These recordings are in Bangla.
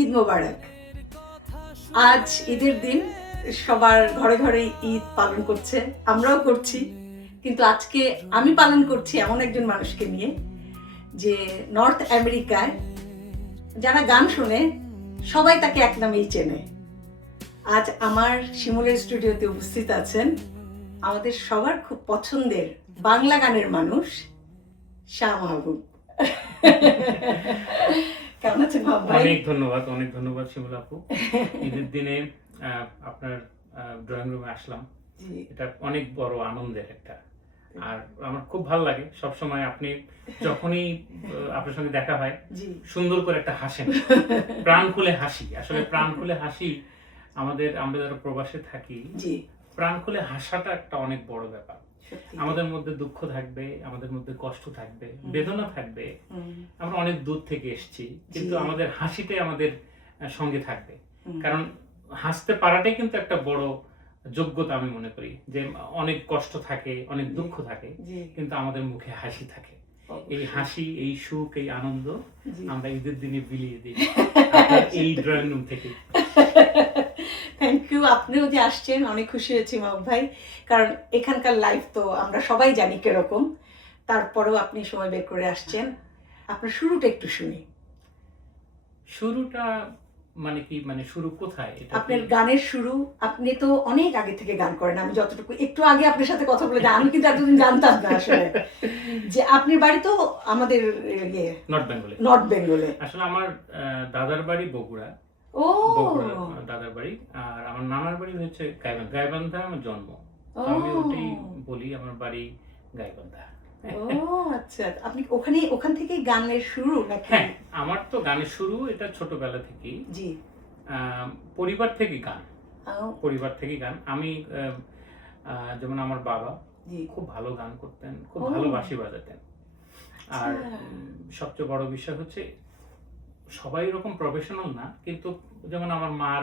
ঈদ মোবারক। আজ ঈদের দিন, সবার ঘরে ঘরে ঈদ পালন করছে, আমরাও করছি। কিন্তু আজকে আমি পালন করছি এমন একজন মানুষকে নিয়ে, যে নর্থ আমেরিকায় যারা গান শোনে সবাই তাকে এক নামেই চেনে। আজ আমার শিমুলের স্টুডিওতে উপস্থিত আছেন আমাদের সবার খুব পছন্দের বাংলা গানের মানুষ শাহ মাহবুব। কেমন আছেন মাহবুব ভাই? অনেক ধন্যবাদ শিমুল আপু। ঈদের দিনে আপনার ড্রয়িং রুমে আসলাম, এটা অনেক বড় আনন্দের একটা। আর আমার খুব ভালো লাগে সবসময় আপনি যখনই আপনার সঙ্গে দেখা হয় সুন্দর করে একটা হাসেন, প্রাণ খুলে হাসি। আসলে প্রাণ খুলে হাসি আমরা যারা প্রবাসে থাকি, প্রাণ খুলে হাসাটা একটা অনেক বড় ব্যাপার। আমাদের মধ্যে দুঃখ থাকবে, আমাদের মধ্যে কষ্ট থাকবে, বেদনা থাকবে, আমরা অনেক দূর থেকে এসেছি, কিন্তু আমাদের হাসিটাই আমাদের সঙ্গে থাকবে। কারণ হাসতে পারাটাই কিন্তু একটা বড় যোগ্যতা আমি মনে করি। যে অনেক কষ্ট থাকে, অনেক দুঃখ থাকে, কিন্তু আমাদের মুখে হাসি থাকে। এই হাসি, এই সুখ, এই আনন্দ আমরা ঈদের দিনে বিলিয়ে দিই এই ড্রয়িং রুম থেকে। Thank you. আপনিও যে আসছেন অনেক খুশি হয়েছি মাহবুব ভাই, কারণ এখানকার লাইফ তো আমরা সবাই জানি কিরকম। তারপরেও আপনি সময় বের করে আসছেন। আপনার শুরুটা একটু শুনি। শুরুটা মানে কি, মানে শুরু কোথায়? আপনার গানের শুরু, আপনি তো অনেক আগে থেকে গান করেন। আমি যতটুকু একটু আগে আপনার সাথে কথা বলে আমি কিন্তু এতদিন জানতাম না আসলে যে আপনার বাড়ি তো আমাদের নর্থ বেঙ্গলে। আসলে আমার দাদার বাড়ি বগুড়া, দাদার বাড়ি। আর আমার নানার বাড়ি হচ্ছে গাইবান্ধা। আমার জন্ম, আমি ওটাই বলি আমার বাড়ি গাইবান্ধা। ও আচ্ছা, আপনি ওখান থেকে গানের শুরু নাকি? হ্যাঁ, আমার তো গানের শুরু এটা ছোটবেলা থেকেই। জি, পরিবার থেকে গান। আমি যেমন আমার বাবা খুব ভালো গান করতেন, খুব ভালো বাঁশি বাজাতেন। আর সবচেয়ে বড় বিষয় হচ্ছে সবাই এরকম প্রফেশনাল না, কিন্তু যেমন আমার মার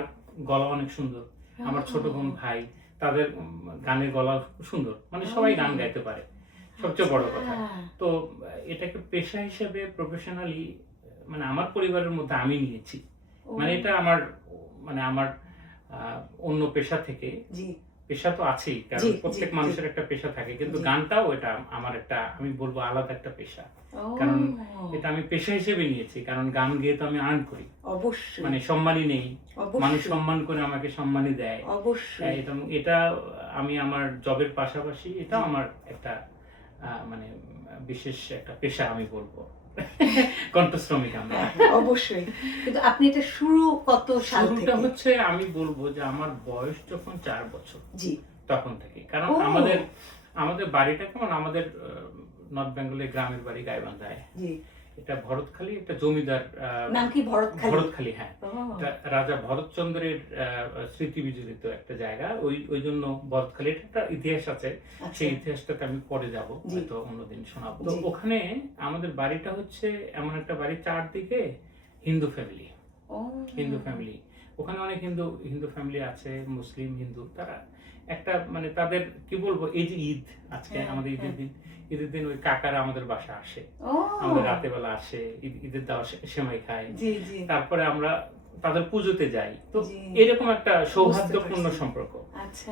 গলা অনেক সুন্দর, আমার ছোট বোন ভাই তাদের গানের গলা সুন্দর, মানে সবাই গান গাইতে পারে, সবচেয়ে বড় কথা। তো এটাকে পেশা হিসেবে প্রফেশনালি মানে আমার পরিবারের মধ্যে আমি নিয়েছি। মানে এটা আমার অন্য পেশা থেকে, পেশা তো আছেই, কারণ প্রত্যেক মানুষের একটা পেশা থাকে, কিন্তু গানটাও এটা আমার একটা, আমি বলবো আলাদা একটা পেশা। কারণ এটা আমি পেশা হিসেবে নিয়েছি, কারণ গান গেয়ে তো আমি আর্ন করি, অবশ্যই, মানে সম্মানই নেই, মানুষ সম্মান করে আমাকে সম্মানই দেয়, অবশ্যই। এটা আমি আমার জবের পাশাপাশি এটা আমার একটা মানে বিশেষ একটা পেশা আমি বলবো। কণ্ঠশ্রমিক আমরা, অবশ্যই। কিন্তু আপনি এটা শুরু কত সাল থেকে? শুরুটা হচ্ছে আমি বলবো যে আমার বয়স যখন 4 বছর, তখন থেকে। কারণ আমাদের বাড়িটা কেমন, আমাদের নর্থ বেঙ্গলের গ্রামের বাড়ি গাইবান্ধায়। এটা ভরতখালী, একটা জমিদার। নাম কি ভরতখালী? হ্যাঁ, রাজা ভরতচন্দ্রের স্মৃতি বিজড়িত একটা জায়গা। ওই জন্য ভরতখালীর একটা ইতিহাস আছে, সেই ইতিহাসটাকে আমি পরে যাব, হয়তো অন্যদিন শোনাবো। তো ওখানে আমাদের বাড়িটা হচ্ছে এমন একটা বাড়ি, চারদিকে হিন্দু ফ্যামিলি। ওখানে অনেক হিন্দু ফ্যামিলি আছে, মুসলিম, হিন্দু। তারা একটা মানে তাদের কি বলবো, এই যে ঈদ, আজকে আমাদের ঈদের দিন ওই কাকারা আমাদের বাসা আসে, আমাদের রাতে বেলা আসে, ঈদের দাওয়া সেমাই খায়, তারপরে আমরা তাদের পুজোতে যাই। তো এরকম একটা সৌহার্দ্যপূর্ণ সম্পর্ক।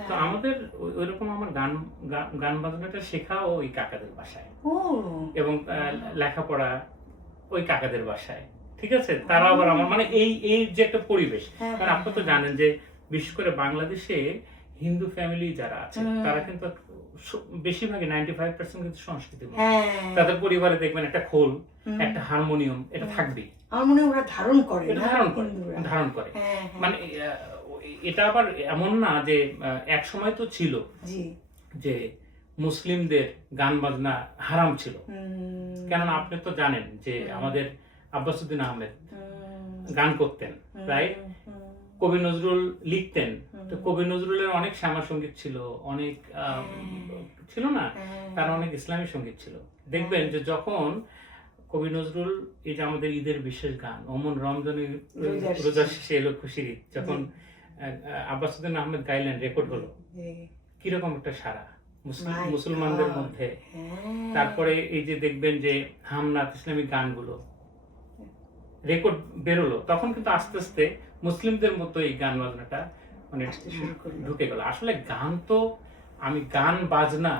তো আমাদের ওইরকম আমার গান বাজনাটা শেখা ওই কাকাদের বাসায়, এবং লেখাপড়া ওই কাকাদের বাসায়। ঠিক আছে, তারা আবার আমার মানে এই যে একটা পরিবেশ। কারণ আপনি তো জানেন যে বিশেষ করে বাংলাদেশে হিন্দু ফ্যামিলি যারা আছে তারা কিন্তু বেশিরভাগই 95% কিন্তু সংস্কৃতি। তাদের পরিবারে দেখবেন একটা খোল, একটা হারমোনিয়াম, এটা থাকবেই। আমার মনে হয় ওরা ধারণ করে। মানে এটা আবার এমন না যে এক সময় তো ছিল যে মুসলিমদের গান বাজনা হারাম ছিল। কেননা আপনি তো জানেন যে আমাদের আব্বাসউদ্দিন আহমেদ গান করতেন, রাইট? কবি নজরুল লিখতেন, তো কবি নজরুলের অনেক শ্যামা সঙ্গীত ছিল, অনেক ছিল না, তার অনেক ইসলামী সঙ্গীত ছিল। দেখবেন যে যখন কবি নজরুল, এই যে আমাদের ঈদের বিশেষ গান অমন রমজানে রোজা শেষে এলো খুশির ঈদ, যখন আব্বাসউদ্দিন আহমেদ গাইলেন, রেকর্ড হলো, কিরকম একটা সারা। মুসলমানদের মধ্যে। তারপরে এই যে দেখবেন যে হামনাত ইসলামিক গানগুলো রেকর্ড বেরোলো, তখন কিন্তু আস্তে আস্তে মুসলিমদের মতো এই গান বাজনাটা মানে ঢুকে গেল। আসলে গান তো আমি গান বাজনা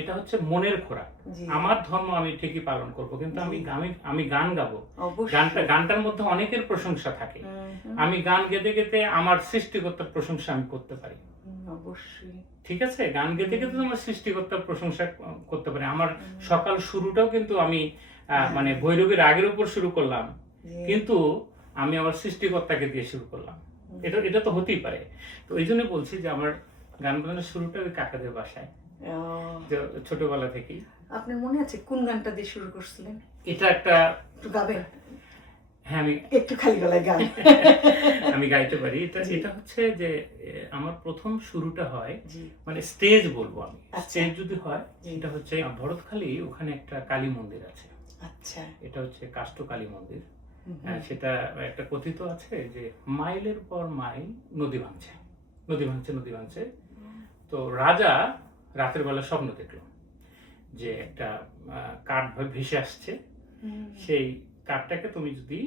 এটা হচ্ছে মনের খোরাক। আমার ধর্ম আমি ঠিকই পালন করব, কিন্তু আমি গান গাবো। গানটার মধ্যে অনেকের প্রশংসা থাকে। আমি গান গেতে গেতে আমার সৃষ্টিকর্তার প্রশংসা আমি করতে পারি। অবশ্যই ঠিক আছে, গান গেতে গেতে আমার সৃষ্টিকর্তার প্রশংসা করতে পারি। আমার সকাল শুরুটাও কিন্তু আমি মানে ভৈরবীর আগের উপর শুরু করলাম, কিন্তু আমি আমার সৃষ্টিকর্তাকে দিয়ে শুরু করলাম। এটা তো হতেই পারে। তো এই জন্য বলছি যে আমার গান বাজনার শুরুটা ওই কাকাদের বাসায়, ছোটবেলা থেকেই। আপনার মনে আছে কোন গানটা দিয়ে শুরু করছিলেন? এটা একটা একটু গাবেন? হ্যাঁ, আমি একটু খালি গলায় গান আমি গাইতে পারি। এটা হচ্ছে যে আমার প্রথম শুরুটা হয় মানে স্টেজ বলবো আমি। স্টেজ যদি হয় এটা হচ্ছে ভরতখালী, ওখানে একটা কালী মন্দির আছে। আচ্ছা, এটা হচ্ছে কাষ্ঠ কালী মন্দির। সেটা একটা কথিত আছে যে মাইলের পর মাইল নদী ভাঙছে। তো রাজা রাতের বেলা স্বপ্ন দেখলো যে একটা কাঠ ভেসে আসছে, সেই কাঠটাকে তুমি যদি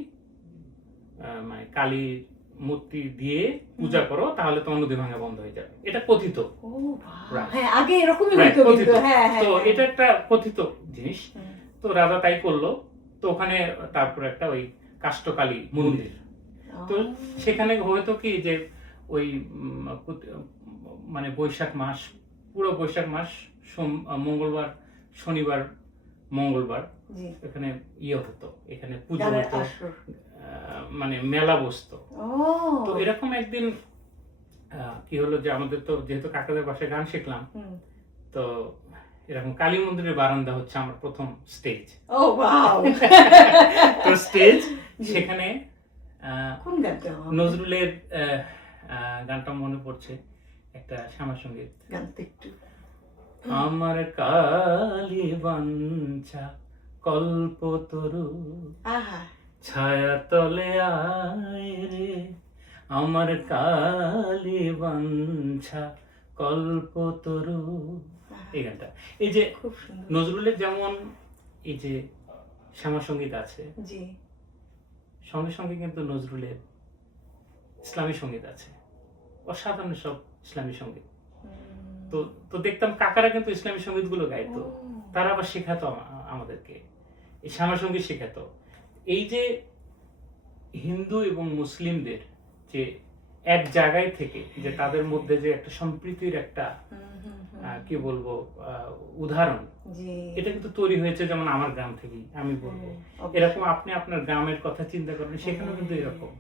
মানে কালী মূর্তি দিয়ে পূজা করো তাহলে তোমার নদী ভাঙা বন্ধ হয়ে যাবে। এটা কথিত। আগে এরকমই হতো। তো এটা একটা কথিত জিনিস। তো রাজা তাই করলো। তো ওখানে তারপর একটা ওই কাষ্ঠকালী মন্দির, তো সেখানে হয়তো কি যে ওই মানে বৈশাখ মাস, পুরো বৈশাখ মাস মঙ্গলবার, শনিবার, মঙ্গলবার এখানে হতো, এখানে পুজো হতো, মানে মেলা বসতো। তো এরকম একদিন কি হলো যে আমাদের তো যেহেতু কাকাদের বাসায় গান শিখলাম, তো এরকম কালী মন্দিরের বারান্দা হচ্ছে আমার প্রথম স্টেজ। ও ওয়াও! তো স্টেজ, সেখানে কোন গানটা? নজরুলের গানটা মনে পড়ছে, একটা শ্যামা সঙ্গীত গান একটু। আমার কালী বাঞ্ছা কল্পতরু, ছায়া তলে আয় রে, আমার কালী বাঞ্ছা কল্পতরু। এই গানটা, এই যে নজরুলের যেমন এই যে শ্যামা সঙ্গীত আছে, সঙ্গে সঙ্গে কিন্তু নজরুলের ইসলামী সঙ্গীত আছে, অসাধারণ সব ইসলামী সঙ্গীত। তো দেখতাম কাকারা কিন্তু ইসলামী সঙ্গীত গুলো গাইতো, তারা আবার শেখাতো আমাদেরকে, এই শ্যামা সঙ্গীত শেখাতো। এই যে হিন্দু এবং মুসলিমদের যে এক জায়গায় থেকে যে তাদের মধ্যে যে একটা সম্প্রীতির একটা কি বলবো উদাহরণ, এটা কিন্তু তৈরি হয়েছে যেমন আমার গ্রাম থেকেই আমি বলবো। এরকম আপনি আপনার গ্রামের কথা চিন্তা করেন, সেখানেও কিন্তু এরকম,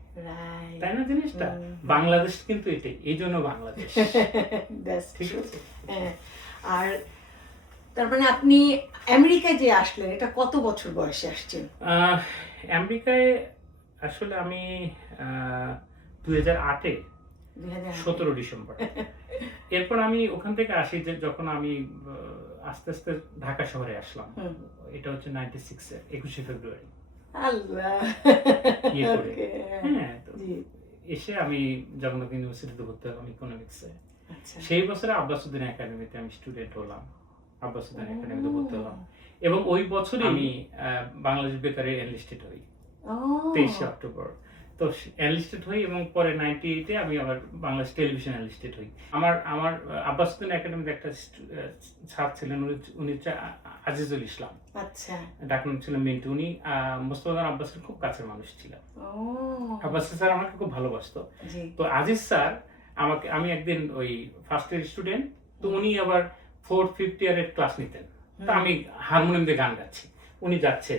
তাই না? জিনিসটা বাংলাদেশ কিন্তু এটাই, এই জন্য বাংলাদেশ। ঠিক আছে। আর তার মানে আপনি আমেরিকায় যে আসলেন, এটা কত বছর বয়সে আসছেন? আমেরিকায় আসলে আমি 2008-এ 17 ডিসেম্বর। এরপর আমি ওখান থেকে আসি যে যখন আমি আস্তে আস্তে ঢাকা শহরে আসলাম, এটা হচ্ছে 96-এ 21শে ফেব্রুয়ারি। আল্লাহ! হ্যাঁ, এসে আমি জগন্নাথ ইউনিভার্সিটিতে ভর্তি হলাম ইকোনমিক্সে। সেই বছরে আব্বাসউদ্দিন একাডেমিতে আমি স্টুডেন্ট হলাম, আব্বাসউদ্দিন একাডেমিতে ভর্তি হলাম, এবং ওই বছরই আমি বাংলাদেশ বেতারে এনলিস্টেড হই 23শে অক্টোবর। তো এনলিস্টেড হই এবং পরে 98-এ আমি আবার বাংলাদেশ টেলিভিশন এনলিস্টেড হই। আমার আব্বাসউদ্দিন একাডেমিতে একটা ছাত্র ছিলেন, উনি হচ্ছে আজিজুল ইসলাম। আচ্ছা, ডাক নাম ছিল মিন্টু। উনি মোস্তফা আব্বাসের খুব কাছের মানুষ ছিলেন। আব্বাস স্যার আমাকে খুব ভালোবাসতো। তো আজিজ স্যার আমাকে, আমি একদিন ওই ফার্স্ট ইয়ার স্টুডেন্ট, তো উনি আবার 4th 5th ইয়ারের ক্লাস নিতেন। তো আমি হারমোনিয়াম দিয়ে গান গাচ্ছি, উনি যাচ্ছে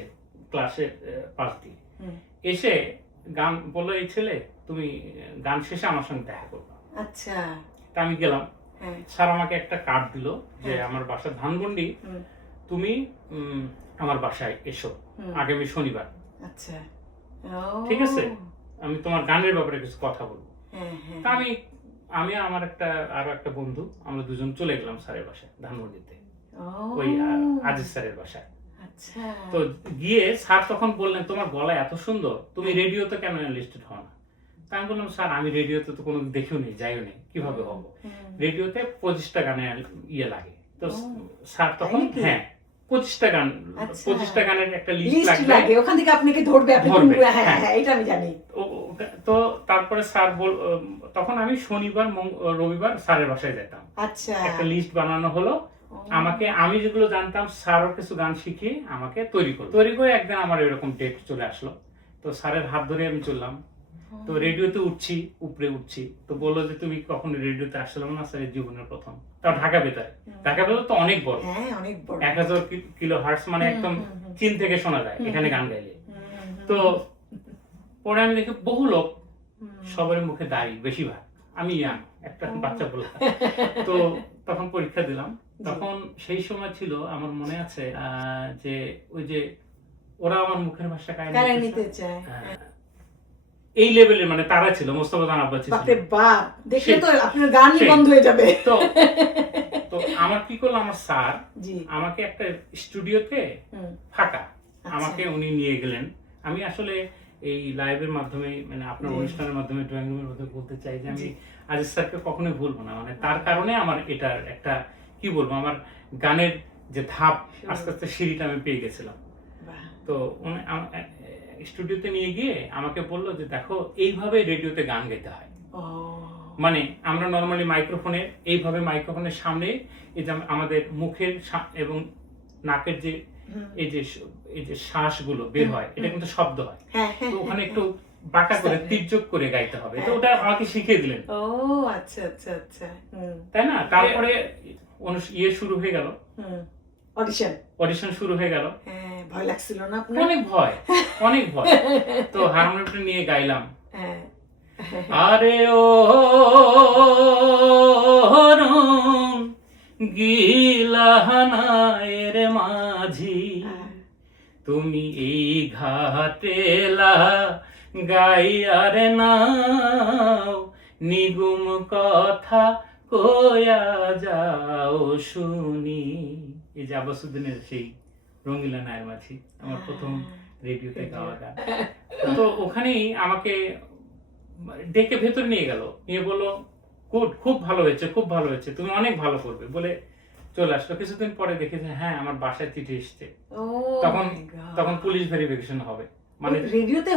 ক্লাসের পাশ দিয়ে, এসে গান বললো, এই ছেলে তুমি গান শেষে আমার সঙ্গে দেখা করবে। আচ্ছা, তা আমি গেলাম। স্যার আমাকে একটা কার্ড দিল যে আমার বাসা ধানমন্ডি, তুমি আমার বাসায় এসো আগামী শনিবার। আচ্ছা, ঠিক আছে, আমি তোমার গানের ব্যাপারে কিছু কথা বলবো। তা আমি আমার আরো একটা বন্ধু, আমরা দুজন চলে গেলাম স্যারের বাসায় ধানমন্ডিতে, ওই আজিজ স্যারের বাসায়। তো গিয়ে স্যার তখন বললেন, তোমার গলা এত সুন্দর, তুমি রেডিওতে কেন এনলিস্টেড হও না? আমি বললাম, স্যার আমি রেডিওতে তো কোনো দেখিও নেই, যাইও নেই, কিভাবে হবো? রেডিওতে 25টা গানে লাগে, তো স্যার তখন হ্যাঁ 25টা গান, আচ্ছা। 25টা গানের একটা লিস্ট লাগে, ওখান থেকে আপনাকে ধরবে, আপনি ধরবে, হ্যাঁ হ্যাঁ এটা আমি জানি। তো তারপরে স্যার তখন আমি শনিবার রবিবার স্যারের বাসায় যেতাম। আচ্ছা, একটা লিস্ট বানানো হলো আমাকে, আমি যেগুলো জানতাম স্যারও কিছু গান শিখিয়ে আমাকে তৈরি করে একদিন আমার এরকম ডেট চলে আসলো। তো স্যারের হাত ধরে আমি চললাম, তো রেডিওতে উপরে উঠছি, তো বললো যে তুমি কখনো রেডিওতে আসলাম না স্যারের জীবনের প্রথম, তাও ঢাকা বেতারে। ঢাকা বেতার তো অনেক বড়, 1000 কিলো হার্টস, মানে একদম চীন থেকে শোনা যায় এখানে গান গাইলে। তো পরে আমি দেখি বহু লোক, সবার মুখে দাড়ি, বেশিরভাগ, আমি ইয়াং একটা বাচ্চা বললাম। তো তখন পরীক্ষা দিলাম, তখন সেই সময় ছিল আমার মনে আছে যে ওই যে ওরা আমার মুখের ভাষা কায়না নিতে চায়, এই লেভেলের মানে তারা ছিল, মোস্তফা জান আব্বাসী ছিল। বাপরে বাপ, দেখলে তো আপনার গানই বন্ধ হয়ে যাবে। তো আমার কি করলো, আমার স্যার আমাকে একটা স্টুডিওতে ফাঁকা আমাকে উনি নিয়ে গেলেন। আমি আসলে এই লাইভের মাধ্যমে, মানে আপনার অনুষ্ঠানের মাধ্যমে, ড্রয়িং রুমের মধ্যে বলতে চাই যে আমি আজিজ স্যারকে কখনোই ভুলবো না। মানে তার কারণে আমার এটার একটা কি বলবো, আমার গানের যে ধাপ আস্তে আস্তে সিঁড়িটা আমি পেয়ে গেছিলাম। তো স্টুডিওতে নিয়ে গিয়ে আমাকে বললো যে দেখো এইভাবে রেডিওতে গান গাইতে হয়। মানে আমরা নরমালি মাইক্রোফোনে এইভাবে, মাইক্রোফোনের সামনে এই যে আমাদের মুখের এবং নাকের যে এই যে শ্বাসগুলো বের হয়, এটা কিন্তু শব্দ হয়। তো ওখানে একটু বাঁকা করে তির্যক করে গাইতে হবে। তো ওটা আমাকে শিখিয়ে দিলেন। ও আচ্ছা আচ্ছা আচ্ছা, তাই না? তারপরে ইয়ে শুরু হয়ে গেল, অডিশন শুরু হয়ে গেল। ভয় লাগছিল না আপনার? অনেক ভয়। তো হারমোনিয়ামটা নিয়ে গাইলাম, আরে ও গিলাহানায়ের মাঝি, তুমি এই ঘাটেলা গাইয়ার নাও, নিগুম কথা কয়া যাও শুনি। এই যে আব্বাসুদ্দিনের সেই রঙ্গিলা নায়ের মাঝি আমার প্রথম রেডিওতে গাওয়া গান। তো ওখানেই আমাকে ডেকে ভেতর নিয়ে গেল, নিয়ে বললো খুব ভালো হয়েছে, তুমি অনেক ভালো করবে বলে চলে আসলো। কিছুদিন পরে দেখে যে হ্যাঁ আমার বাসায় চিঠি এসছে। তখন পুলিশ ভেরিফিকেশন হবে, মানে রেডিওতে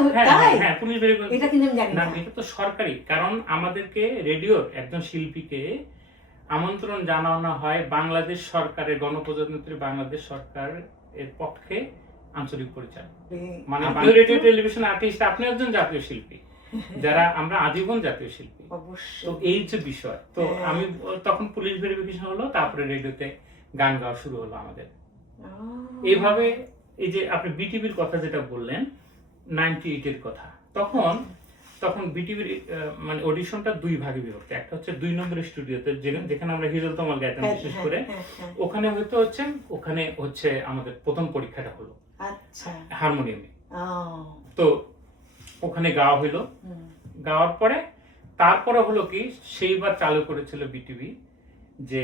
হ্যাঁ পুলিশ ভেরিফিকেশন। এটা কিন্তু আমি জানি না, এটা তো সরকারি। কারণ আমাদেরকে রেডিওর একজন শিল্পীকে আমন্ত্রণ জানানো হয় বাংলাদেশ সরকারের, গণপ্রজাতন্ত্রী বাংলাদেশ সরকার এর পক্ষে আঞ্চলিক পরিচয়, মানে রেডিও টেলিভিশন আর্টিস্ট। আপনি একজন জাতীয় শিল্পী, যারা আমরা আজীবন জাতীয় শিল্পী। তো এই যে বিষয়, তো আমি তখন পুলিশ ভেরিফিকেশন হলো, তারপরে রেডিওতে গান গাওয়া শুরু হলো আমাদের। এইভাবে এই যে আপনি বিটিভির কথা যেটা বললেন, 98 এর কথা, তখন বিটিভির মানে অডিশনটা দুই ভাগে বিভক্ত। একটা হচ্ছে 2 নম্বর স্টুডিওতে, যেখানে আমরা হিজল তমাল গাইতাম বিশেষ করে, ওখানে হচ্ছে আমাদের প্রথম পরীক্ষাটা হলো হারমোনিয়ামে। তো ওখানে গাওয়া হলো, গাওয়ার পরে তারপরে হলো কি, সেইবার চালু করেছিল বিটিভি যে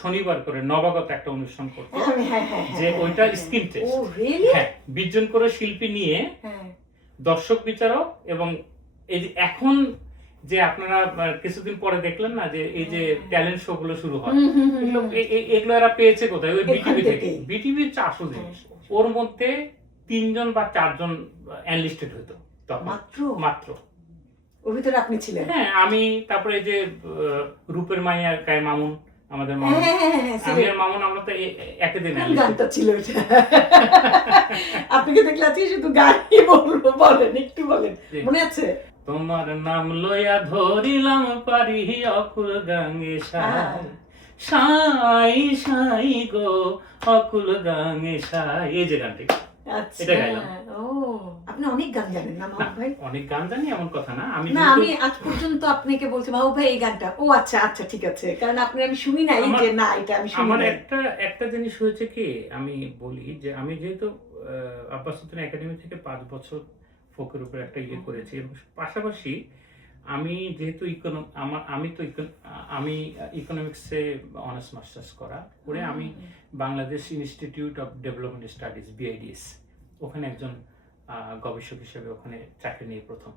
শনিবার করে নবাগত একটা অনুষ্ঠান করতো, যে ওইটা স্ক্রিন টেস্ট। হ্যাঁ, 20 জন করে শিল্পী নিয়ে দর্শক বিচারক, এবং এই যে এখন যে আপনারা কিছুদিন পরে দেখলেন না যে এই যে ট্যালেন্ট শো গুলো শুরু হয়, এগুলো এরা পেয়েছে কোথায়? ওই বিটিভি থেকে। বিটিভির 400 জিনিস, ওর মধ্যে 3 জন বা 4 জন এনলিস্টেড হতো মাত্র। ওর ভিতরে আপনি ছিলেন? হ্যাঁ, আমি। তারপরে যে রূপের মাইয়া গায় মামুন, আমাদের মামুন, আমি আর মামুন, আমরা তো একই দিন গানটা ছিল এটা। আপনাকে দেখলে আজকে শুধু গানই বলবো, বলেন একটু, বলেন, মনে আছে? তোমার নাম লইয়া ধরিলাম পারি অকুল গাঙ্গে সাই গো, অকুল গাঙ্গে সাই, এই যে গানটি, এটা গাইলাম। আপনি অনেক গান জানেন না মাহবুব ভাই? অনেক গান জানি এমন কথা না, আমি আজ পর্যন্ত আপনাকে বলছি মাহবুব ভাই এই গানটা, ও আচ্ছা আচ্ছা ঠিক আছে, কারণ আপনি আমি শুনি নাই যে না এটা আমি শুনি। আমার একটা জিনিস হয়েছে কি, আমি বলি যে আমি যেহেতু আব্বাসউদ্দিন একাডেমি থেকে 5 বছর ফোকের উপর একটা ইয়ে করেছি, এবং পাশাপাশি আমি যেহেতু আমি ইকোনমিক্সে অনার্স মাস্টার্স করে আমি Bangladesh institute of development studies BIDS ওখানে একজন গবেষক হিসেবে ওখানে চাকরি নিয়ে প্রথম।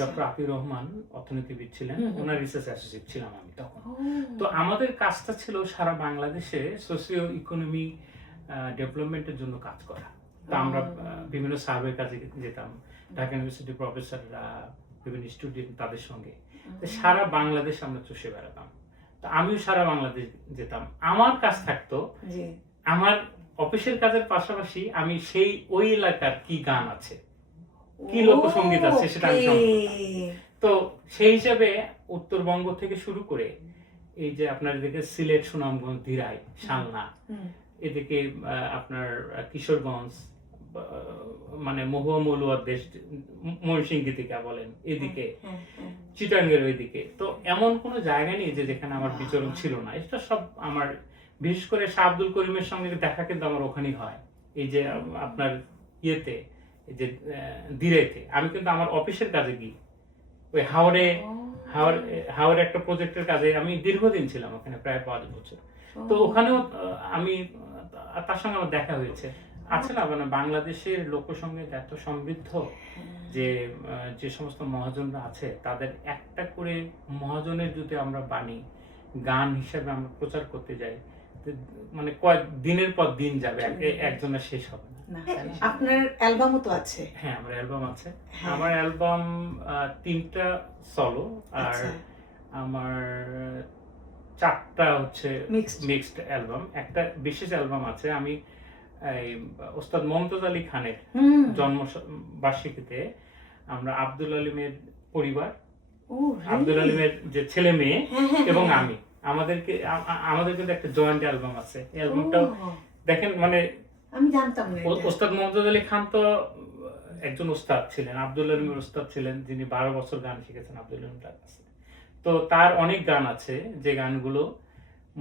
ডক্টর আপির রহমান অর্থনীতিবিদ ছিলেন, ওনার রিসার্চ অ্যাসোসিয়েট ছিলাম আমি তখন। তো আমাদের কাজটা ছিল সারা বাংলাদেশে সোশিও ইকোনমি ডেভেলপমেন্টের জন্য কাজ করা। তো আমরা বিভিন্ন সার্ভে কাজে যেতাম, ঢাকা ইউনিভার্সিটির প্রফেসররা, বিভিন্ন স্টুডেন্ট, তাদের সঙ্গে সারা বাংলাদেশ আমরা চষে বেড়াতাম। তো আমিও সারা বাংলাদেশ যেতাম। আমার কাজ থাকতো, আমার অফিসের কাজের পাশাপাশি আমি সেই ওই এলাকার কি গান আছে, কি লোকসঙ্গীত আছে সেটা আমি তো সেই হিসাবে উত্তরবঙ্গ থেকে শুরু করে এই যে আপনার এদিকে সিলেট, সুনামগঞ্জ, দিরাই, সালনা, এদিকে আপনার কিশোরগঞ্জ, মানে মহুয়া মৌলুয়ার দেশ, ময়মনসিংহ বলেন, এদিকে চিটাঙ্গের ওইদিকে, তো এমন কোনো জায়গা নেই যে যেখানে আমার বিচরণ ছিল না। এটা সব আমার, বিশেষ করে শাহ আব্দুল করিমের সঙ্গে দেখা কিন্তু আমার ওখানেই হয়। এই যে আপনার ইয়েতে, এই যে দিরাইতে, আমি কিন্তু আমার অফিসের কাজে গিয়ে ওই হাওড়ে একটা প্রজেক্টের কাজে আমি দীর্ঘদিন ছিলাম ওখানে, প্রায় 5 বছর। তো ওখানেও আমি, তার সঙ্গে আমার দেখা হয়েছে। আছে না, মানে বাংলাদেশের লোকসঙ্গীত এত সমৃদ্ধ যে যে সমস্ত মহাজনরা আছে তাদের একটা করে মহাজনের যদি আমরা বাণী গান হিসাবে আমরা প্রচার করতে যাই, মানে কয়েক দিনের পর দিন যাবে, একজনের শেষ হবে না। আপনার অ্যালবামও তো আছে? হ্যাঁ, আমার অ্যালবাম আছে। আমার অ্যালবাম 3টা সলো, আর আমার 4টা হচ্ছে মিক্সড অ্যালবাম। একটা বিশেষ অ্যালবাম আছে, আমি ওস্তাদ মমতাজ আলী খানের জন্ম বার্ষিকীতে আমরা আব্দুল আলিমের পরিবার, আব্দুল আলিমের যে ছেলে মেয়ে এবং আমি, আমাদের কিন্তু একটা জয়েন্ট অ্যালবাম আছে। অ্যালবামটাও দেখেন, মানে আমি জানতাম না। ওস্তাদ মমতাজ আলী খান তো একজন ওস্তাদ ছিলেন, আব্দুল আলিমের ওস্তাদ ছিলেন, যিনি 12 বছর গান শিখেছেন আব্দুল আলিমের কাছে। তো তার অনেক গান আছে যে গানগুলো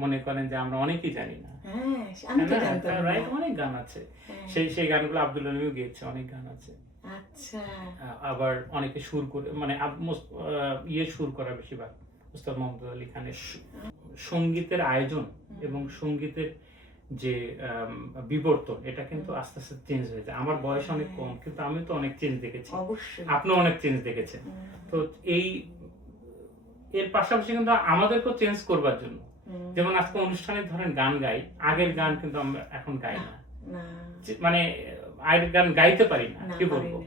মনে করেন যে আমরা অনেকেই জানি না। অনেক গান আছে, সেই গানগুলো আব্দুল আলিমও গেয়েছে, অনেক গান আছে। আবার অনেকে সুর করে, মানে সুর করা বেশিরভাগ ওস্তাদ মোহাম্মদ আলী খানের। সঙ্গীতের আয়োজন এবং সঙ্গীতের যে বিবর্তন, এটা কিন্তু আস্তে আস্তে চেঞ্জ হয়ে যায়। আমার বয়স অনেক কম, কিন্তু আমি তো অনেক চেঞ্জ দেখেছি, আপনিও অনেক চেঞ্জ দেখেছেন। তো এর পাশাপাশি কিন্তু আমাদেরকেও চেঞ্জ করবার জন্য, যেমন আজকে অনুষ্ঠানে ধরেন গান গাই, আগের গান কিন্তু আমরা এখন গাই না, মানে আগের গান গাইতে পারি না, কি বলবো।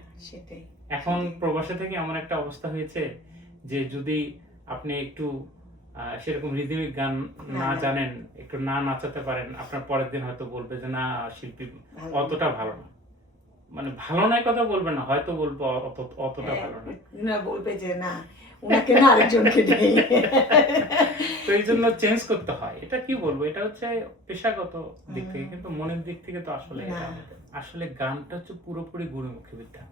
এখন প্রবাসে থেকে এমন একটা অবস্থা হয়েছে যে যদি আপনি একটু সেরকম রিদমিক গান না জানেন, একটু না নাচাতে পারেন, আপনার পরের দিন হয়তো বলবে যে না, শিল্পী অতটা ভালো না। মানে ভালো নয় কথা বলবে না, হয়তো বলবো অতটা ভালো না, বলবে যে না, ওনাকে না আরেকজনকে দেই। তো এই জন্য চেঞ্জ করতে হয়। এটা কি বলবো, এটা হচ্ছে পেশাগত দিক থেকে, কিন্তু মনের দিক থেকে তো আসলে গানটা হচ্ছে পুরোপুরি গুরুমুখী বিদ্যা।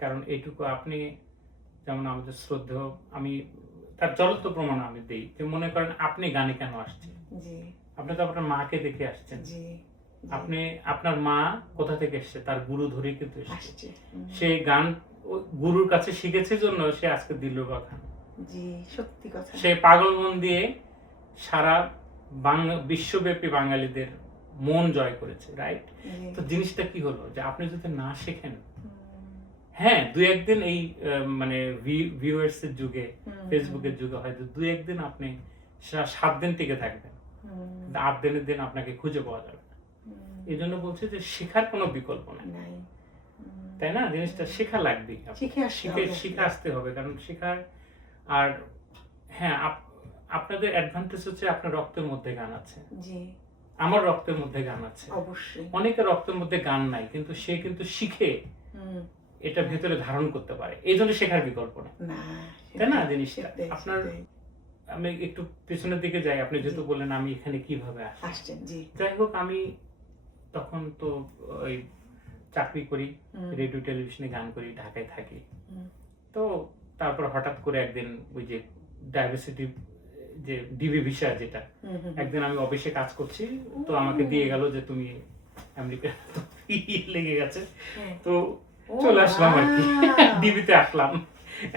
কারণ এইটুকু আপনি, যেমন আমাদের শ্রদ্ধেয়, আমি তার জ্বলন্ত প্রমাণ আমি দিই, যে মনে করেন আপনি গানে কেন আসছেন, আপনি তো আপনার মাকে দেখে আসছেন, আপনি আপনার মা কোথা থেকে এসছে, তার গুরু ধরেই কিন্তু এসছে। সেই গান গুরুর কাছে শিখেছে জন্য সে আজকে দিলরুবা খান। সত্যি কথা। সে পাগল মন দিয়ে সারা বিশ্বব্যাপী বাঙালিদের মন জয় করেছে, রাইট? তো জিনিসটা কি হলো, যে আপনি যদি না শেখেন, হ্যাঁ 2-1 দিন এই মানে ভিউয়ার্স এর যুগে, ফেসবুকের যুগে হয়তো 2-1 দিন আপনি 7 দিন টিকে থাকবেন, কিন্তু 8 দিনের দিন আপনাকে খুঁজে পাওয়া যাবে না। এই জন্য বলছি যে শেখার কোনো বিকল্প নাই, তাই না? জিনিসটা শেখা লাগবে, শিখে আসতে হবে, কারণ শেখার। আর হ্যাঁ, আপনাদের অ্যাডভান্টেজ হচ্ছে আপনার রক্তের মধ্যে গান আছে, আমার রক্তের মধ্যে গান আছে, অবশ্যই। অনেকের রক্তের মধ্যে গান নাই, কিন্তু সে কিন্তু শিখে এটা ভেতরে ধারণ করতে পারে, এই জন্য শেখার বিকল্প না, তাই না? জিনিসটা আপনার, আমি একটু পিছনের দিকে যাই, আপনি যেহেতু বললেন আমি এখানে কিভাবে আসছেন। যাই হোক, আমি তখন তো ওই চাকরি করি, রেডিও টেলিভিশনে গান করি, ঢাকায় থাকি। তো তারপর হঠাৎ করে একদিন ওই যে ডাইভার্সিটি যে ডিবি ভিসা, যেটা একদিন আমি অফিসে কাজ করছি, তো আমাকে দিয়ে গেল যে তুমি আমেরিকা লেগে গেছে, তো চলে আসলাম আর কি, ডিবিতে আসলাম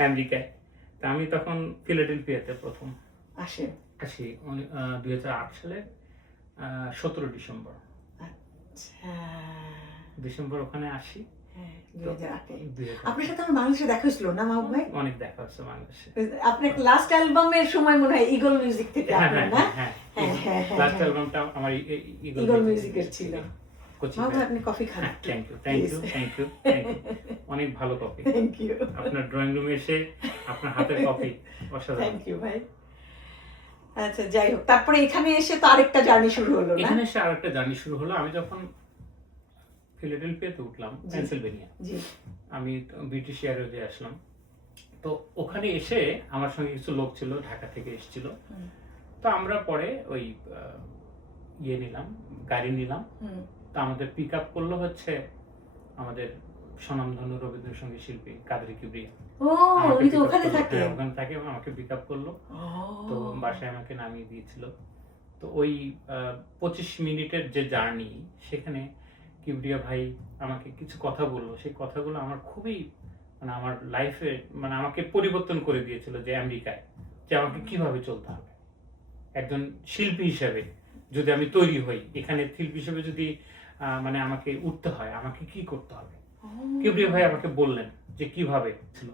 আমেরিকায়। তা আমি তখন ফিলাডেলফিয়াতে প্রথম আসি 2008 সালের 17 ডিসেম্বর। ডিসেম্বর ওখানে আসি। হ্যাঁ 2008 আপনার সাথে আমার বাংলাদেশে দেখা হয়েছিল না মাহবুব ভাই? অনেক দেখা হচ্ছে বাংলাদেশে। আপনার লাস্ট অ্যালবামের সময় মনে হয় ইগল মিউজিক থেকে আপনার না? হ্যাঁ লাস্ট অ্যালবামটা আমার ইগল মিউজিকের ছিল। মাহবুব আপনি কফি খান। থ্যাংক ইউ অনেক ভালো কফি। Thank you. আপনার ড্রয়িং রুমে এসে আপনার হাতের কফি অসাধারণ। থ্যাংক ইউ ভাই। আচ্ছা যাই হোক, তারপরে এখানে এসে তো আরেকটা জার্নি শুরু হলো না? এখানে এসে আরেকটা জার্নি শুরু হলো। আমি যখন ফিলাডেলফিয়াতে উঠলাম, পেনসিলভেনিয়া, আমি ব্রিটিশ এয়ারওয়েজে আসলাম। তো ওখানে এসে আমার সঙ্গে কিছু লোক ছিল, ঢাকা থেকে এসেছিল। তো আমরা পরে ওই নিলাম, গাড়ি নিলাম। তো আমাদের পিক আপ করলো হচ্ছে আমাদের স্বনামধন্য রবীন্দ্রসঙ্গীত শিল্পী কাদরি কিবরিয়া। উনি তো ওখানে থাকে। ওখানে থাকে, আমাকে পিক আপ করলো। তো বাসায় আমাকে নামিয়ে দিয়েছিল। তো ওই 25 মিনিটের যে জার্নি, সেখানে কিবরিয়া ভাই আমাকে কিছু কথা বললো। সেই কথাগুলো আমার খুবই মানে আমার লাইফে মানে আমাকে পরিবর্তন করে দিয়েছিল, যে আমেরিকায় যে আমাকে কিভাবে চলতে হবে একজন শিল্পী হিসেবে। যদি আমি তৈরি হই, এখানে শিল্পী হিসেবে যদি মানে আমাকে উঠতে হয়, আমাকে কি করতে হবে, কিবরিয়া ভাই আমাকে বললেন যে কিভাবে ছিল।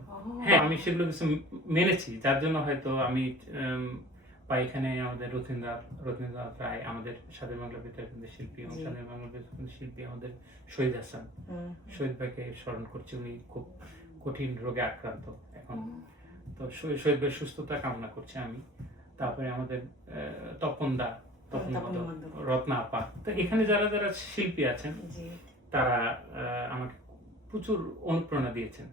হ্যাঁ, আমি সেগুলো কিছু মেনেছি, যার জন্য হয়তো আমি বা এখানে আমাদের রথীন্দ্রনাথ রায়, আমাদের স্বাধীন বাংলা বেতারকেন্দ্রের শিল্পী, এবং স্বাধীন বাংলা বেতারকেন্দ্রের শিল্পী আমাদের শহীদ হাসান, শহীদ ভাইকে স্মরণ করছি। উনি খুব কঠিন রোগে আক্রান্ত এখন। তো শহীদ ভাইয়ের সুস্থতা কামনা করছি আমি। তারপরে আমাদের তপনদা, রত্না আপা। তো এখানে যারা যারা শিল্পী আছেন, তারা আমাকে প্রচুর অনুপ্রেরণা দিয়েছেন।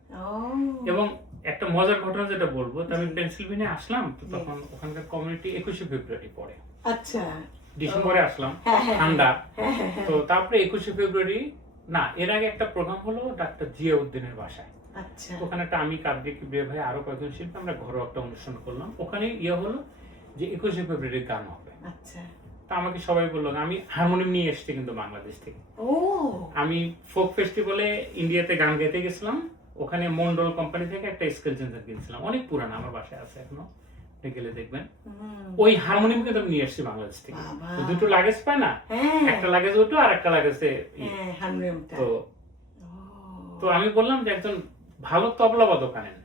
এবং একটা মজার ঘটনা যেটা বলবো, তো আমি পেনসিলভেনিয়া আসলাম, তো তখন ওখানকার কমিউনিটি 21শে ফেব্রুয়ারি পড়ে। আচ্ছা, ডিসেম্বরে আসলাম, ঠান্ডা। তো তারপরে 21শে ফেব্রুয়ারি না, এর আগে একটা প্রোগ্রাম হলো ডাক্তার জিয়াউদ্দিনের বাসায়। আচ্ছা, ওখানে একটা আমি, কাদরি কিবরিয়া ভাই, আরো কয়েকজন শিল্পী, আমরা ঘরোয়া একটা অনুষ্ঠান করলাম। ওখানে হলো যে 21শে ফেব্রুয়ারি গান হবে। আচ্ছা, তা আমাকে সবাই বললো, আমি হারমোনিয়াম নিয়ে এসেছি কিন্তু বাংলাদেশ থেকে। আমি ফোক ফেস্টিভ্যালে ইন্ডিয়াতে গান গাইতে গেছিলাম। ওখানে মন্ডল কোম্পানি থেকে একটা স্কেল চেঞ্জার কিনছিলাম, অনেক পুরানো, আমার বাসায় আছে এখনো, গেলে দেখবেন। ওই হারমোনিয়াম কিন্তু আমি নিয়ে এসেছি বাংলাদেশ থেকে। দুটো লাগেজ পায় না, একটা লাগেজ ওটো আর একটা লাগেজে হারমোনিয়ামটা। তো আমি বললাম যে একজন ভালো তবলা বাদক আনেন।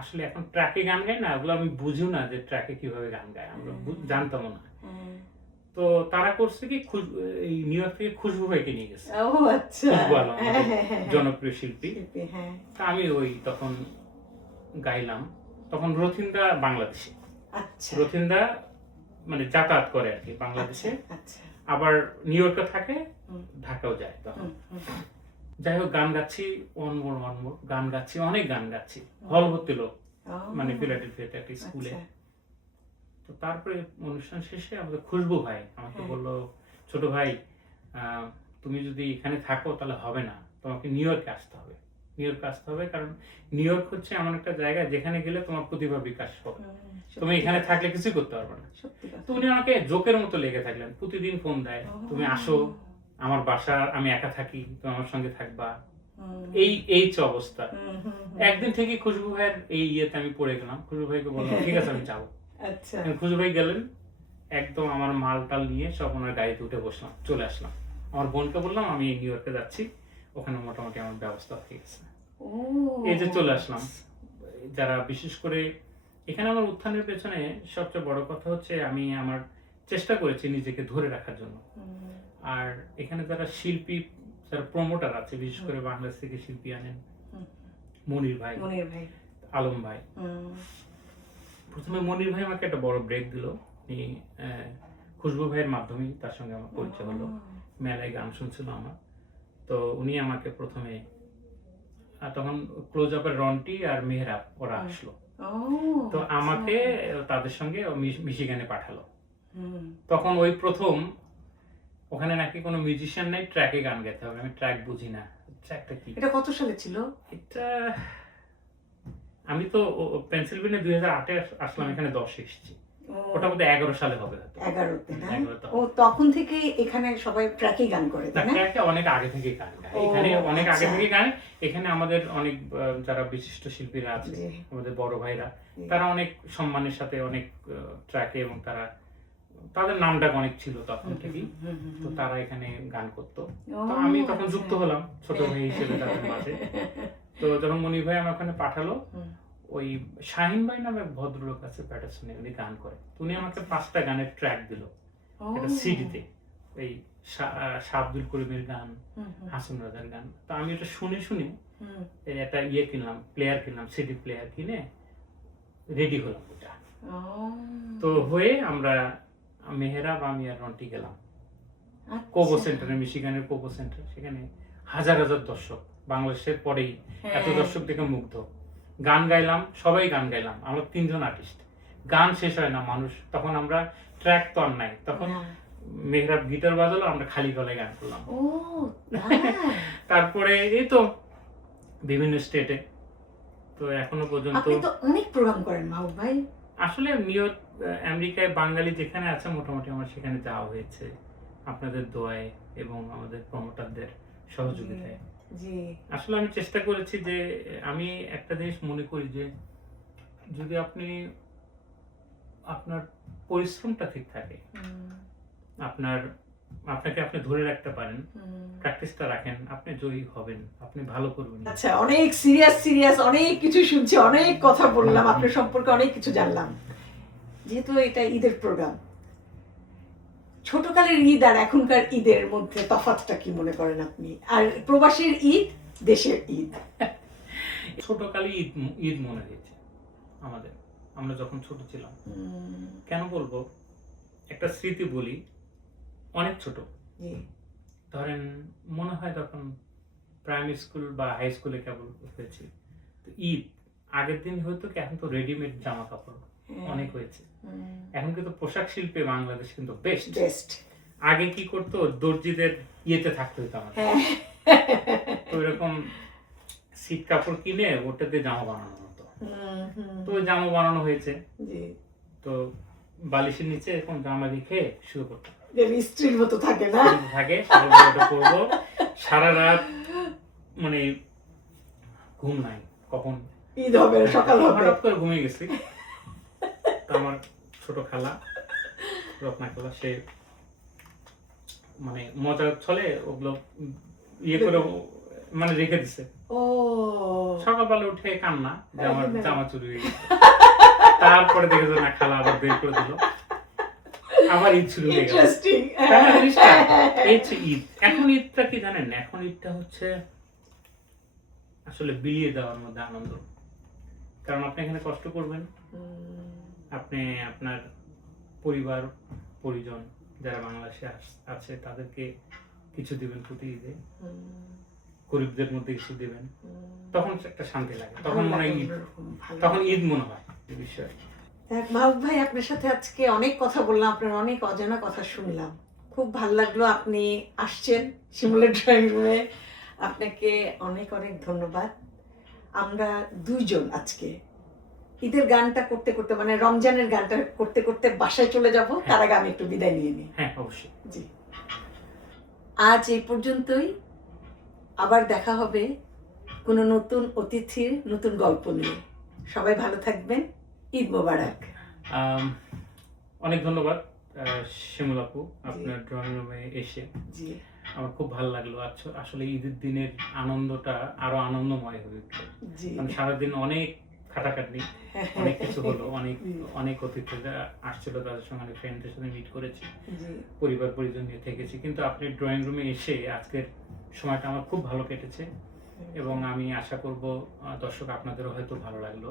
আসলে এখন ট্র্যাকে গান গাই না, ওগুলো আমি বুঝিও না যে ট্র্যাকে কিভাবে গান গায়, আমরা জানতাম না। তো তারা করছে কি, এই নিউ ইয়র্ক থেকে খুশবু ভাইকে নিয়ে গেছে। খুশবু আলম, জনপ্রিয় শিল্পী। তা আমি ওই তখন গাইলাম। তখন রথীন্দা বাংলাদেশে, রথীন্দা মানে যাতায়াত করে আর কি বাংলাদেশে, আবার নিউ ইয়র্কে থাকে, ঢাকাও যায় তখন। যাই হোক, গান গাচ্ছি, ওয়ান মোর গান গাচ্ছি, অনেক গান গাচ্ছি, হল ভর্তি লোক, মানে ফিলাডেলফিয়াতে একটা স্কুলে। তো তারপরে অনুষ্ঠান শেষে আমাদের খুশবু ভাই আমাকে বললো, ছোট ভাই, তুমি যদি এখানে থাকো তাহলে হবে না, তোমাকে নিউ ইয়র্কে আসতে হবে। নিউ ইয়র্কে আসতে হবে, কারণ নিউ ইয়র্ক হচ্ছে এমন একটা জায়গা যেখানে গেলে তোমার প্রতিভা বিকাশ হবে, তুমি এখানে থাকলে কিছুই করতে পারবে না। তো উনি আমাকে জোকের মতো লেগে থাকলেন, প্রতিদিন ফোন দেয়, তুমি আসো আমার বাসা, আমি একা থাকি, তুমি আমার সঙ্গে থাকবা, এই অবস্থা। একদিন থেকে খুশবু ভাইয়ের এই ইয়েতে আমি পড়ে গেলাম। খুশবু ভাইকে বললাম, ঠিক আছে আমি যাবো। আচ্ছা, খুশবু ভাই গেলেন, একদম আমার মাল টাল নিয়ে সব ওনার গাড়িতে উঠে বসলাম, চলে আসলাম। আমার বোনকে বললাম আমি নিউ ইয়র্কে যাচ্ছি, ওখানে মোটামুটি আমার ব্যবস্থা হয়ে গেছে। এই যে চলে আসলাম। যারা বিশেষ করে এখানে আমার উত্থানের পেছনে সবচেয়ে বড় কথা হচ্ছে, আমি আমার চেষ্টা করেছি নিজেকে ধরে রাখার জন্য। আর এখানে যারা শিল্পী, যারা প্রমোটার আছে, বিশেষ করে বাংলাদেশ থেকে শিল্পী আনেন, মনির ভাই, আলম ভাই। প্রথমে মনির ভাই আমাকে একটা বড় ব্রেক দিল, খুশবু ভাইয়ের মাধ্যমেই তার সঙ্গে আমার পরিচয় হলো, মেলায় গান শুনছিল আমার। তো উনি আমাকে প্রথমে, তখন ক্লোজ আপের রন্টি আর মেহরাব ওরা আসলো, তো আমাকে তাদের সঙ্গে মিশিগানে পাঠালো। তখন ওই প্রথম, ওখানে নাকি কোনো মিউজিশিয়ান নাই, ট্র্যাকে গান গাইতে হবে। আমি ট্র্যাক বুঝি না, ট্র্যাকটা কি। এটা কত সালে ছিল? এটা আমি তো পেনসিলভেনিয়া 2008-এ আসলাম, এখানে 10 এসেছি, ওটা মধ্যে 11 সালে হবে। 11-তে না? ও তখন থেকে এখানে সবাই ট্র্যাকে গান করে, তাই না? ট্র্যাকে অনেক আগে থেকে গান গায়, এখানে অনেক আগে থেকে গান। এখানে আমাদের অনেক যারা বিশিষ্ট শিল্পীরা আছে, আমাদের বড় ভাইরা, তারা অনেক সম্মানের সাথে অনেক ট্র্যাকে, এবং তারা তাদের নামটা অনেক ছিল তখন থেকেই, তো তারা এখানে গান করতো। তো আমি তখন যুক্ত হলাম ছোট ভাই হিসেবে তাদের মাঝে। তো যখন মনির ভাই আমার ওখানে পাঠালো, ওই শাহিন ভাই নামে এক ভদ্রলোক আছে প্যাটারসনে, উনি গান করে। উনি আমাকে 5টা গানের ট্র্যাক দিল একটা সিডিতে, এই শাহ আব্দুল করিমের গান, হাসিন রাজার গান। তো আমি এটা শুনে একটা কিনলাম, প্লেয়ার কিনলাম, সিডি প্লেয়ার কিনে রেডি হলাম ওটা। তো হয়ে আমরা মেহরাব, আমি আর রন্টি গেলাম কোবো সেন্টারে, মিশিগানের কোবো সেন্টার। সেখানে হাজার হাজার দর্শক, বাংলাদেশের পরেই এত দর্শক দেখে মুগ্ধ। গান গাইলাম, সবাই গান গাইলাম, আমরা 3 জন আর্টিস্ট। গান শেষ হয় না মানুষ, তখন আমরা ট্র্যাক তো আর নাই, তখন মেহরাব গিটার বাজালো, আমরা খালি গলায় গান করলাম। তারপরে এই তো বিভিন্ন স্টেটে, তো এখনো পর্যন্ত আপনি তো অনেক প্রোগ্রাম করেন মাহবুব ভাই। আসলে নিউ ইয়র্ক, আমেরিকায় বাঙালি যেখানে আছে মোটামুটি আমার সেখানে যাওয়া হয়েছে আপনাদের দোয়ায় এবং আমাদের প্রমোটারদের সহযোগিতায়। জি, আসলে আমি চেষ্টা করেছি যে, আমি একটা জিনিস মনে করি যে যদি আপনার পরিশ্রমটা ঠিক থাকে, আপনাকে আপনি ধরে রাখতে পারেন, প্র্যাকটিসটা রাখেন, আপনি জয়ী হবেন, আপনি ভালো করবেন। আচ্ছা, অনেক সিরিয়াস অনেক কিছু শুনছি, অনেক কথা বললাম, আপনার সম্পর্কে অনেক কিছু জানলাম। যেহেতু এটা ঈদের প্রোগ্রাম, ছোটকালের ঈদ আর এখনকার ঈদের মধ্যে তফাৎটা কি মনে করেন আপনি? আর প্রবাসীর ঈদ, দেশের ঈদ। ছোটকালে ঈদ মনে হয়েছে আমাদের, আমরা যখন ছোট ছিলাম। কেন বলবো, একটা স্মৃতি বলি, অনেক ছোট, ধরেন মনে হয় তখন প্রাইমারি স্কুল বা হাই স্কুলে কেবল হয়েছে। তো ঈদ আগের দিন হয়তো কি, এখন তো রেডিমেড জামা কাপড় অনেক হয়েছে, এখন কিন্তু পোশাক শিল্পে বাংলাদেশ কিন্তু বেস্ট। আগে কি করতো, দর্জিদের ইয়েতে থাকতে হতো আমাদের, তো এরকম শীত কাপড় কিনে ওটাতে জামা বানানো হতো। তো জামা বানানো হয়েছে, তো বালিশের নিচে এরকম জামা রেখে শুরু করতাম, স্ত্রীর মতো থাকে না, থাকে করবো সারা রাত, মানে ঘুম নাই, কখন ঈদ হবে, সকাল হবে, হঠাৎ করে ঘুমিয়ে গেছি। আমার ছোট খালা, রত্না খালা, সে মানে মজার ছলে ওগুলো ইয়ে করে মানে রেখে দিছে। সকালবেলা উঠে কান্না যে আমার জামা চুরি হয়ে গেছে। তারপরে দেখেছে না, খালা আবার বের করে দিল, আবার ঈদ শুরু হয়ে গেল। ঈদ, এখন ঈদটা কি জানেন, এখন ঈদটা হচ্ছে আসলে বিলিয়ে দেওয়ার মধ্যে আনন্দ। কারণ আপনি এখানে কষ্ট করবেন, আপনি আপনার পরিবার পরিজন যারা বাংলাদেশে আছে তাদেরকে কিছু দিবেন প্রতি ঈদে, গরিবদের মধ্যে কিছু দিবেন, তখন একটা শান্তি লাগে, তখন মনে হয় ঈদ, তখন ঈদ মনে হয় এই বিষয়ে। মাহবুব ভাই, আপনার সাথে আজকে অনেক কথা বললাম, আপনার অনেক অজানা কথা শুনলাম, খুব ভালো লাগলো। আপনি আসছেন শিমুলের ড্রয়িং রুমে, আপনাকে অনেক অনেক ধন্যবাদ। আমরা 2 জন আজকে ঈদের গানটা করতে করতে, মানে রমজানের গানটা করতে করতে বাসায় চলে যাব, তার আগে আমি একটু বিদায় নিয়ে নিই। হ্যাঁ, অবশ্যই। জি, আজ এই পর্যন্তই, আবার দেখা হবে কোনো নতুন অতিথির নতুন গল্প নিয়ে। সবাই ভালো থাকবেন, ঈদ মোবারক। অনেক ধন্যবাদ শিমুল আপু, আপনার ড্রয়িং রুমে এসে আমার খুব ভালো লাগলো। আসলে ঈদের দিনের আনন্দটা আরো আনন্দময় হয়ে উঠলো, কারণ সারাদিন অনেক খাটাখাটনি, অনেক কিছু হলো, অনেক অতিথিরা আসছিল, তাদের সঙ্গে অনেক ফ্রেন্ডদের সাথে মিট করেছি, পরিবার পরিজন নিয়ে থেকেছি, কিন্তু আপনি ড্রয়িং রুমে এসে আজকের সময়টা আমার খুব ভালো কেটেছে এবং আমি আশা করব দর্শক আপনাদেরও হয়তো ভালো লাগলো,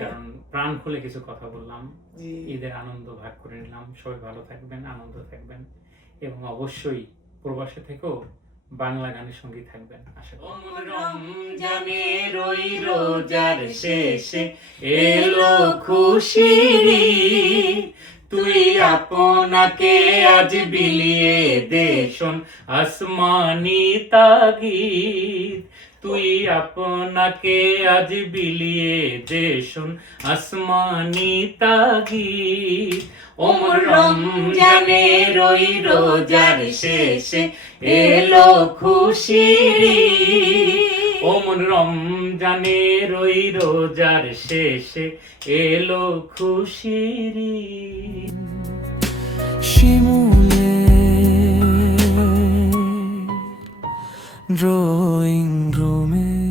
কারণ প্রাণ খুলে কিছু কথা বললাম, ঈদের আনন্দ ভাগ করে নিলাম। সবাই ভালো থাকবেন, আনন্দ থাকবেন এবং অবশ্যই প্রবাসে থেকেও বাংলা গানের সঙ্গী থাকবেন। আশা করি রমজানের ওই রোজার শেষে এলো খুশির ঈদ, তুই আপনাকে আজ বিলিয়ে দে শোন আসমানি তাগিদ, তুই আপনাকে আজ বিলিয়ে দে শোন আসমানি তাগিদ। রমজানের ওই রোজার শেষে এলো খুশির ঈদ, রমজানের ওই রোজার শেষে এলো খুশির ঈদ। শিমুলে ড্রয়িং রুমে।